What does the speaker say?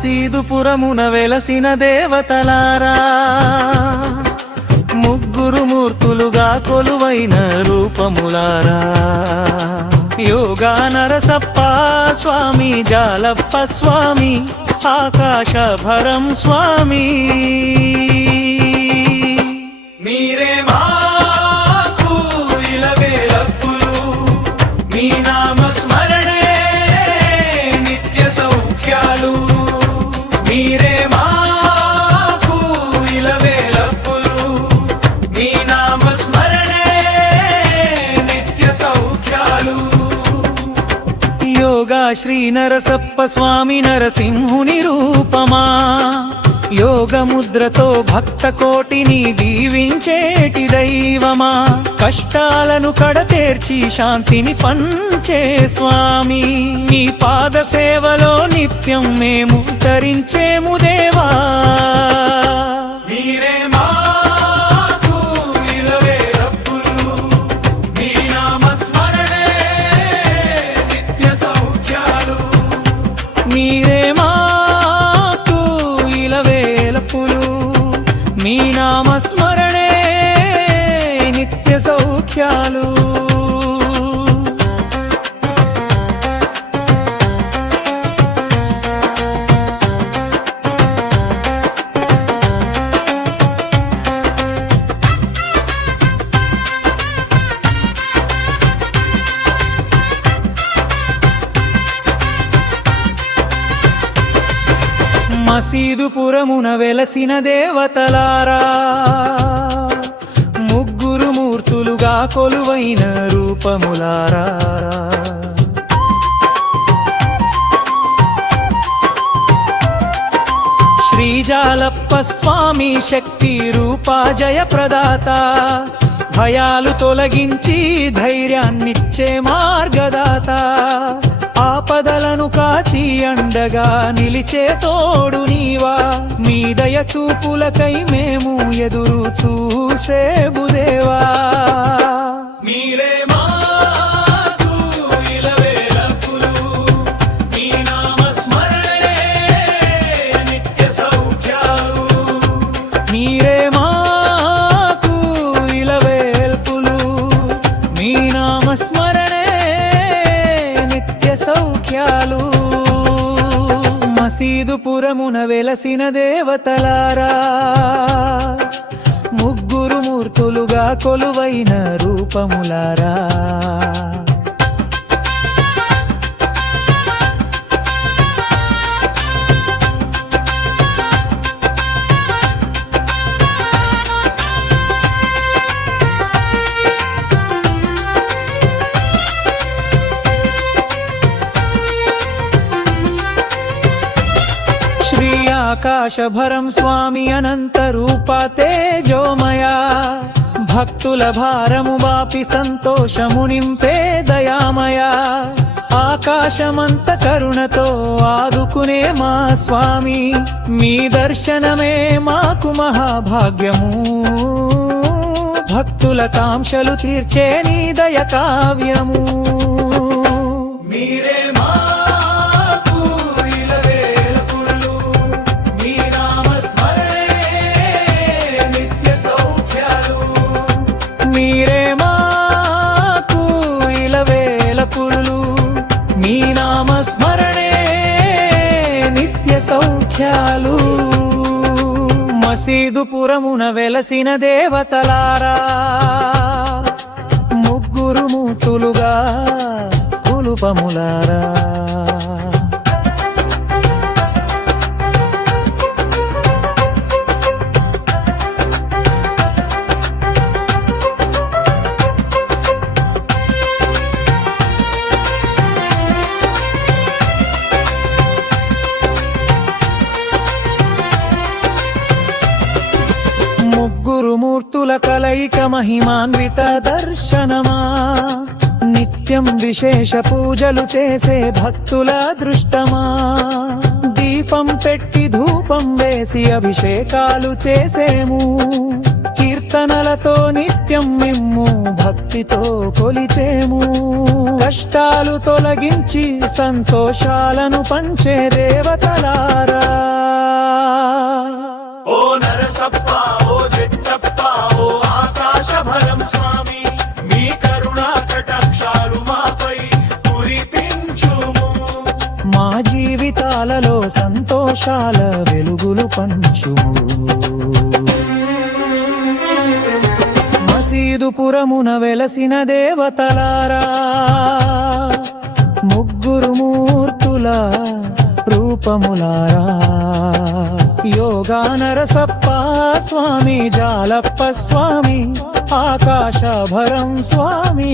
మసీదుపురమున వెలసిన దేవతలారా, ముగ్గురు మూర్తులుగా కొలువైన రూపములారా, యోగా నరసప్ప స్వామి, జాలప్ప స్వామి, ఆకాశభరం స్వామి. మీరే మాకు ఇలవేలప్పులు, మీ నామస్మరణే నిత్య సౌఖ్యాలు. మీరే మాకు ఇలవేలప్పులు, మీ నామస్మరణే నిత్య సౌఖ్యాలు. యోగా శ్రీ నరసప్ప స్వామి నరసింహుని రూపమా, యోగముద్రతో భక్త కోటిని దీవించేటి దైవమా, కష్టాలను కడతేర్చి శాంతిని పంచే స్వామి. నీ పాద సేవలో నిత్యం మేము తరించేము దేవా. మీరే మాకు ఇలవేలప్పులు, మీ నామస్మరణే నిత్య సౌఖ్యాలు. మీరే మాకు ఇలవేలప్పులు, మీ నామస్మరణే నిత్య సౌఖ్యాలు. మసీదుపురమున వెలసిన దేవతలారా, ముగ్గురు మూర్తులుగా కొలువైన రూపములారా, శ్రీజాలప్ప స్వామి శక్తి రూపా జయప్రదాత, భయాలు తొలగించి ధైర్యాన్నిచ్చే మార్గదాత, ఆపదలను కాచి అండగా నిలిచే తోడు నీవా. మీ దయ చూపులకై మేము ఎదురు చూసేము దేవా. మీరే మాకు ఇలవేలప్పులు, మీ నామస్మరణే నిత్య సౌఖ్యాలు. మీరే మాకు ఇలవేల్పులు, మీ నామస్మరణే సౌఖ్యాలు. మసీదుపురమున వెలసిన దేవతలారా, ముగ్గురు మూర్తులుగా కొలువైన రూపములారా, శ్రీ ఆకాశభరం స్వామి అనంత రూప తేజోమయా, భక్తుల భారము బాపి సంతోషము నింపే దయామయా, ఆకాశమంత కరుణతో ఆదుకునే మా స్వామి. మీ దర్శనమే మాకు మహాభాగ్యము, భక్తుల కాంక్షలు తీర్చే నీ దయ కావ్యము. మీరే మీరే మాకు ఇలవేలపులు, మీ నామస్మరణే నిత్య సౌఖ్యాలు. మసీదుపురమున వెలసిన దేవతలారా, ముగ్గురు మూర్తులుగా కులుపములారా, ముగ్గురు మూర్తుల కలయిక మహిమాన్విత దర్శనమా, నిత్యం విశేష పూజలు చేసే భక్తుల దృష్టమా, దీపం పెట్టి ధూపం వేసి అభిషేకాలు చేసేము, కీర్తి కీర్తనలతో నిత్యం మిమ్ము భక్తితో కొలిచేము కష్టాలు తొలగించి సంతోషాలను పంచే దేవతలారా ఓ నరసప్ప ఓ జట్టప్ప ఓ ఆకాశభరం స్వామి మీ కరుణా కటాక్షాలు మాపై కురిపించుము మా జీవితాలలో సంతోషాల వెలుగులు పంచుము మసీదుపురమున వెలసిన దేవతలారా ముగ్గురు మూర్తుల రూపములారా యోగా నరసప్ప స్వామి జాలప్ప స్వామి ఆకాశభరం స్వామి